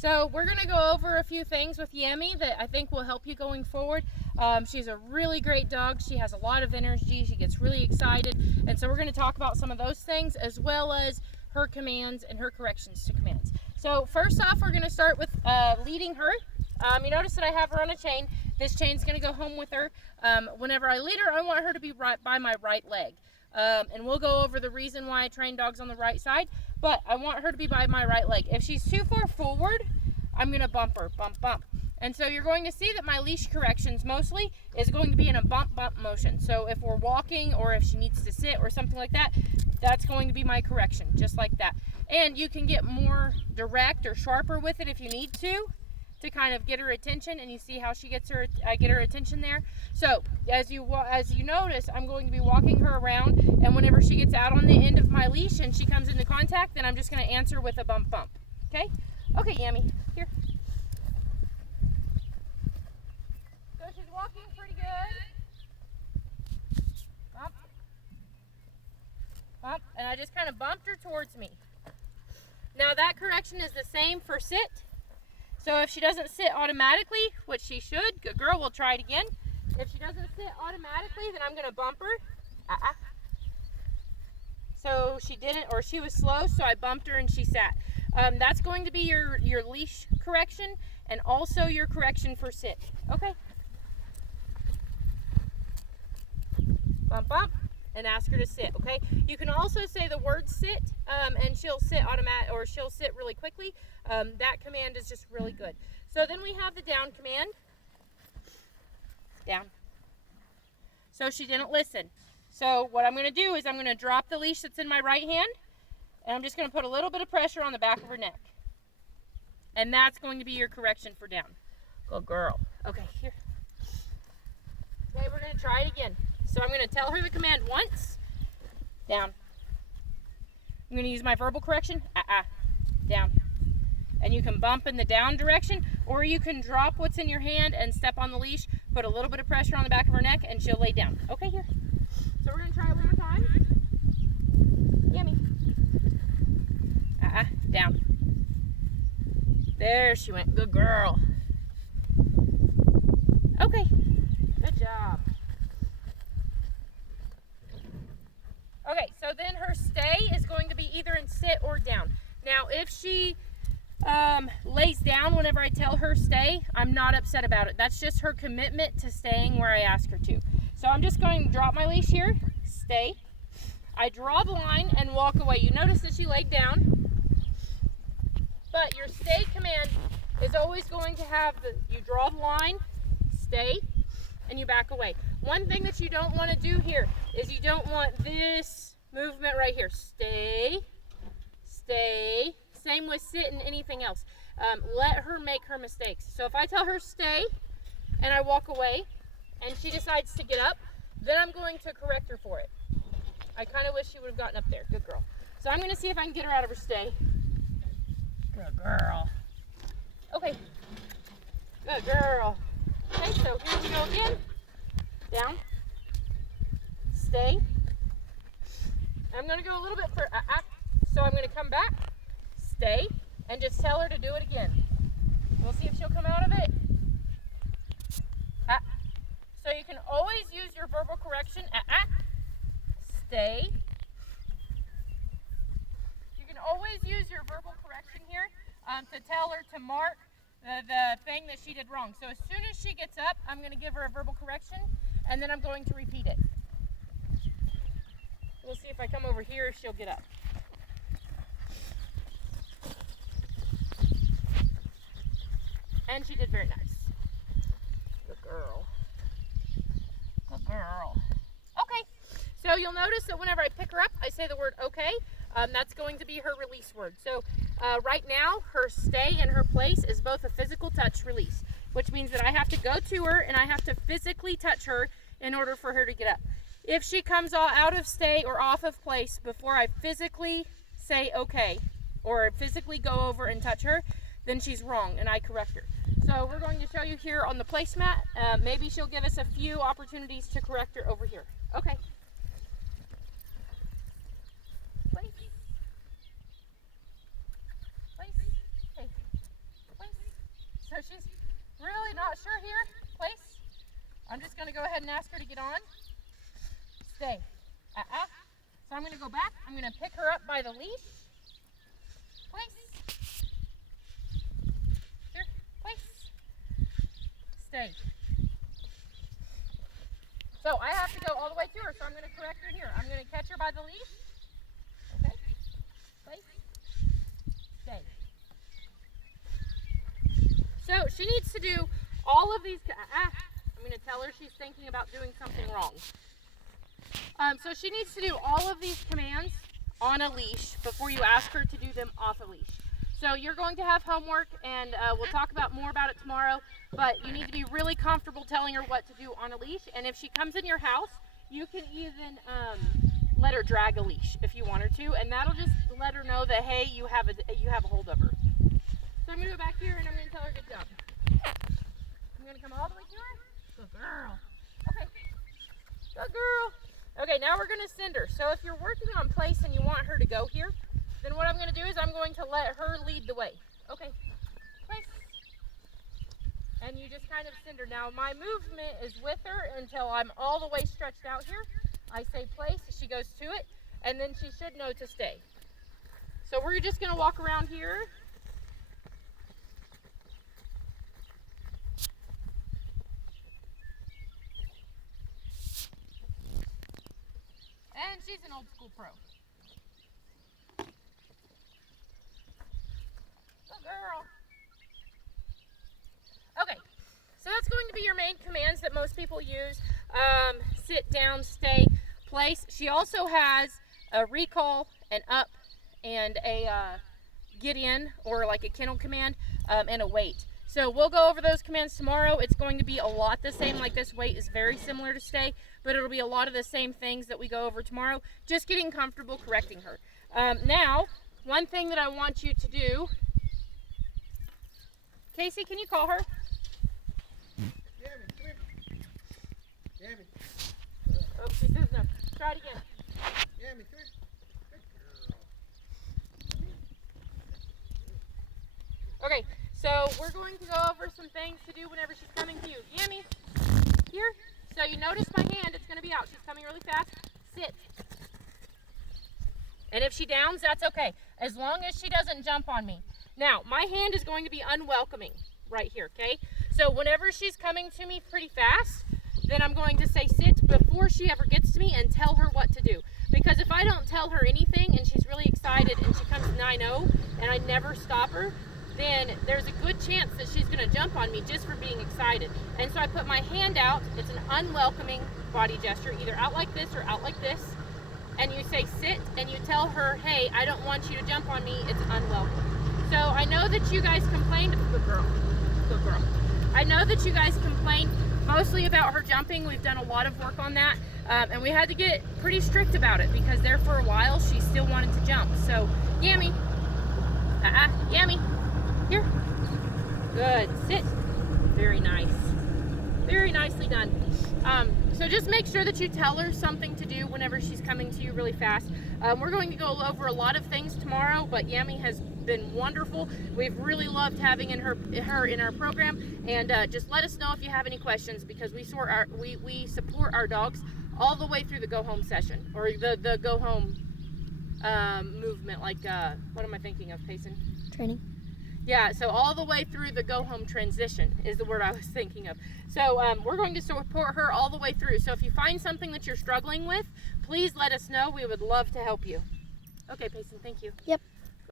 So we're gonna go over a few things with Yammie that I think will help you going forward. She's a really great dog. She has a lot of energy. She gets really excited. And so we're gonna talk about some of those things as well as her commands and her corrections to commands. So first off, we're gonna start with leading her. You notice that I have her on a chain. This chain's gonna go home with her. Whenever I lead her, I want her to be right by my right leg. And we'll go over the reason why I train dogs on the right side, but I want her to be by my right leg. If she's too far forward, I'm gonna bump her, bump, bump. And so you're going to see that my leash corrections mostly is going to be in a bump, bump motion. So if we're walking or if she needs to sit or something like that, that's going to be my correction, just like that. And you can get more direct or sharper with it if you need to kind of get her attention, and you see how she gets her, I get her attention there. So as you notice, I'm going to be walking her around, and whenever she gets out on the end of my leash and she comes into contact, then I'm just going to answer with a bump bump. Okay? Okay, Yammie, here. So she's walking pretty good. Bump. Bump, and I just kind of bumped her towards me. Now that correction is the same for sit. So if she doesn't sit automatically, which she should, good girl, we'll try it again. If she doesn't sit automatically, then I'm gonna bump her. So she didn't, or she was slow, so I bumped her and she sat. That's going to be your leash correction and also your correction for sit. Okay. Bump, bump, and ask her to sit, okay? You can also say the word sit, and she'll sit automatic, or she'll sit really quickly. That command is just really good. So then we have the down command. Down. So she didn't listen. So what I'm gonna do is I'm gonna drop the leash that's in my right hand, and I'm just gonna put a little bit of pressure on the back of her neck. And that's going to be your correction for down. Good girl. Okay, here. Okay, we're gonna try it again. So I'm going to tell her the command once, down. I'm going to use my verbal correction, down. And you can bump in the down direction, or you can drop what's in your hand and step on the leash, put a little bit of pressure on the back of her neck, and she'll lay down. Okay, here. So we're going to try it one more time. Yammie. Down. There she went. Good girl. Okay. Good job. Okay, so then her stay is going to be either in sit or down. Now, if she lays down whenever I tell her stay, I'm not upset about it. That's just her commitment to staying where I ask her to. So I'm just going to drop my leash here, stay. I draw the line and walk away. You notice that she laid down, but your stay command is always going to have you draw the line, stay, and you back away. One thing that you don't want to do here is you don't want this movement right here. Stay, stay. Same with sit and anything else. Let her make her mistakes. So if I tell her stay and I walk away and she decides to get up, then I'm going to correct her for it. I kind of wish she would have gotten up there. Good girl. So I'm going to see if I can get her out of her stay. Good girl. Okay. Good girl. Okay, so here we go again. Down, stay. I'm going to go a little bit for so I'm going to come back, stay, and just tell her to do it again. We'll see if she'll come out of it. So you can always use your verbal correction, stay. You can always use your verbal correction here to tell her to mark the thing that she did wrong. So as soon as she gets up, I'm going to give her a verbal correction, and then I'm going to repeat it. We'll see if I come over here, she'll get up. And she did very nice. Good girl. Good girl. Okay, so you'll notice that whenever I pick her up, I say the word okay. That's going to be her release word. So right now, her stay and her place is both a physical touch release, which means that I have to go to her and I have to physically touch her in order for her to get up. If she comes all out of stay or off of place before I physically say okay, or physically go over and touch her, then she's wrong and I correct her. So we're going to show you here on the placemat. Maybe she'll give us a few opportunities to correct her over here. Okay. Place. Place. Okay. here. She's really not sure here. Place. I'm just going to go ahead and ask her to get on. Stay. So I'm going to go back. I'm going to pick her up by the leash. Place. Here. Place. Stay. So I have to go all the way to her, so I'm going to correct her here. I'm going to catch her by the leash. Okay. Place. Stay. So she needs to do all of these. I'm going to tell her she's thinking about doing something wrong. So she needs to do all of these commands on a leash before you ask her to do them off a leash. So you're going to have homework, and we'll talk about more about it tomorrow, but you need to be really comfortable telling her what to do on a leash. And if she comes in your house, you can even let her drag a leash if you want her to, and that'll just let her know that, hey, you have a hold of her. So I'm going to go back here, and I'm going to tell her good job. I'm going to come all the way to her. Good girl. Okay. Good girl. Okay, now we're going to send her. So if you're working on place and you want her to go here, then what I'm going to do is I'm going to let her lead the way. Okay, place. And you just kind of send her. Now my movement is with her until I'm all the way stretched out here. I say place, she goes to it, and then she should know to stay. So we're just going to walk around here. And she's an old school pro. Good girl. Okay, so that's going to be your main commands that most people use. Sit, down, stay, place. She also has a recall, an up, and a get in, or like a kennel command, and a wait. So we'll go over those commands tomorrow. It's going to be a lot the same. Like this wait is very similar to stay, but it'll be a lot of the same things that we go over tomorrow. Just getting comfortable correcting her. Now, one thing that I want you to do, Casey, can you call her? Yammie, come here. Yammie. Oh, she says no. Try it again. Yammie, come here. Okay, so we're going to go over some things to do whenever she's coming to you. Yammie, here. So you notice my hand, it's going to be out. She's coming really fast. Sit. And if she downs, that's okay, as long as she doesn't jump on me. Now, my hand is going to be unwelcoming right here, okay? So whenever she's coming to me pretty fast, then I'm going to say sit before she ever gets to me and tell her what to do. Because if I don't tell her anything and she's really excited and she comes 9-0 and I never stop her, then there's a good chance that she's going to jump on me just for being excited. And so I put my hand out. It's an unwelcoming body gesture, either out like this or out like this. And you say sit and you tell her, hey, I don't want you to jump on me. It's unwelcome. So I know that you guys complained. Good girl. Good girl. I know that you guys complained mostly about her jumping. We've done a lot of work on that. And we had to get pretty strict about it because there for a while she still wanted to jump. So, Yammie. Yammie. Here. Good. Sit. Very nice. Very nicely done. So just make sure that you tell her something to do whenever she's coming to you really fast. We're going to go over a lot of things tomorrow, but Yammie has been wonderful. We've really loved having her in our program, and just let us know if you have any questions, because we support our dogs all the way through the go home session, or the go home movement. Like what am I thinking of, Payson? Training. Yeah, so all the way through the go home transition is the word I was thinking of. So we're going to support her all the way through. So if you find something that you're struggling with, please let us know. We would love to help you. Okay, Payson, thank you. Yep.